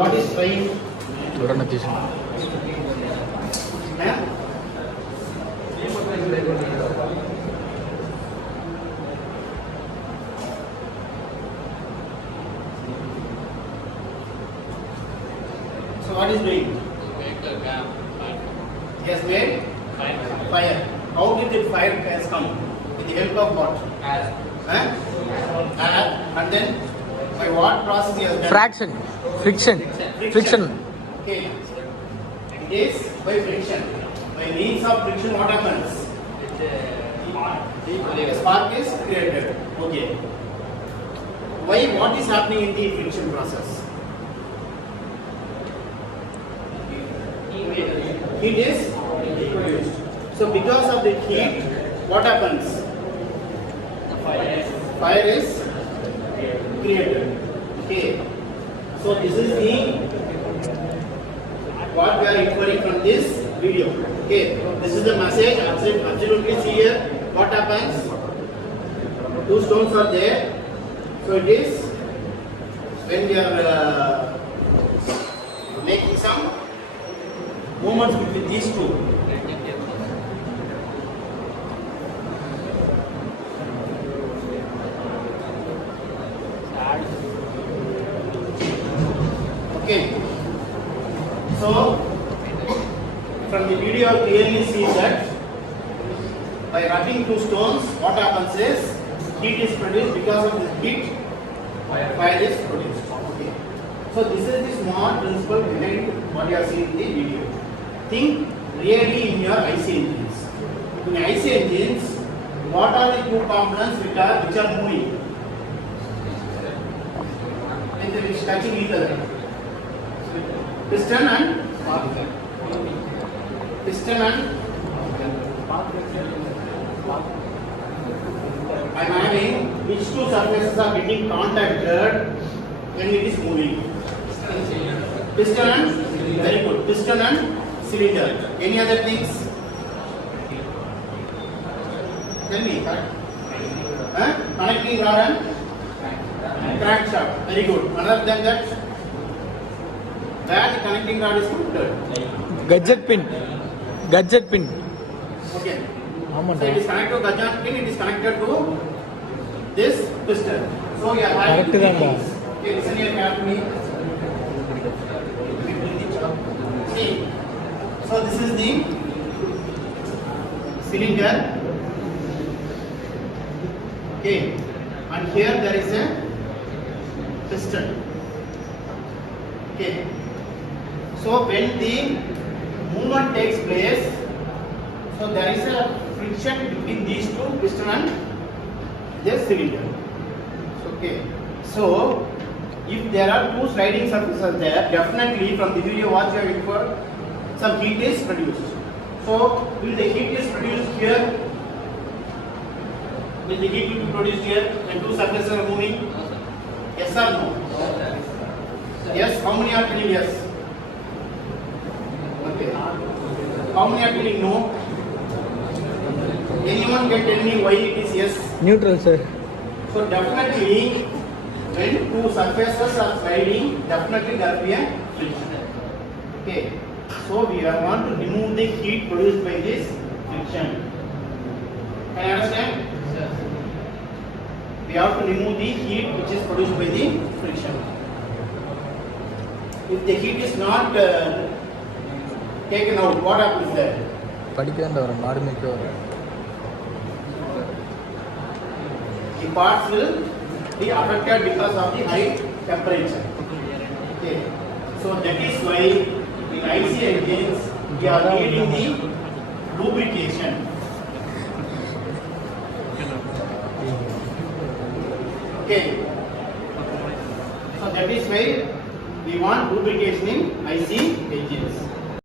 what is frying? So what is doing? He has made fire. How did the fire has come? With the help of what? Air. And then by what process he has done? Friction. Okay. It is by friction. By means of friction, what happens? The spark is created. Okay. Why? What is happening in the friction process? Heat is produced. So because of the heat, what happens? Fire is created. Okay. So this is the what we are inferring from this video. Okay. This is the message. Absolutely see here. What happens? Two stones are there. So it is when we are making some movements between these two. Okay. So from the video clearly see that by rubbing two stones, what happens is heat is produced. Because of the heat, fire is produced. Okay. So this is the small principle behind what you are seeing in the video. Think really in your IC engines. In IC engines, what are the two components which are moving? And which is touching each other. Piston and I am having which two surfaces are getting contacted when it is moving? Piston and very good. Piston and cylinder. Any other things? Tell me. Connecting rod and crankshaft. Very good. Other than that, where the connecting rod is connected? Gadget pin. Okay. So it is connected to gadget pin. It is connected to this piston. So you are having two things. Okay, listen here carefully. See. So this is the cylinder. Okay. And here there is a piston. Okay. So when the movement takes place, so there is a friction between these two piston and this cylinder. Okay. So if there are two sliding surfaces there, definitely from the video what you have inferred, some heat is produced. So will the heat is produced here? Will the heat be produced here when two surfaces are moving? Yes or no? Yes. How many are telling yes? Okay. How many are telling no? Anyone can tell me why it is yes? Neutral, sir. So definitely when two surfaces are sliding, definitely there will be a friction. Okay. So we want to remove the heat produced by this friction. Can you understand? Yes. We have to remove the heat which is produced by the friction. If the heat is not taken out, what happens there? The parts will be affected because of the high temperature. Okay. So that is why in IC engines we are needing the lubrication. Okay. So that is why we want lubrication in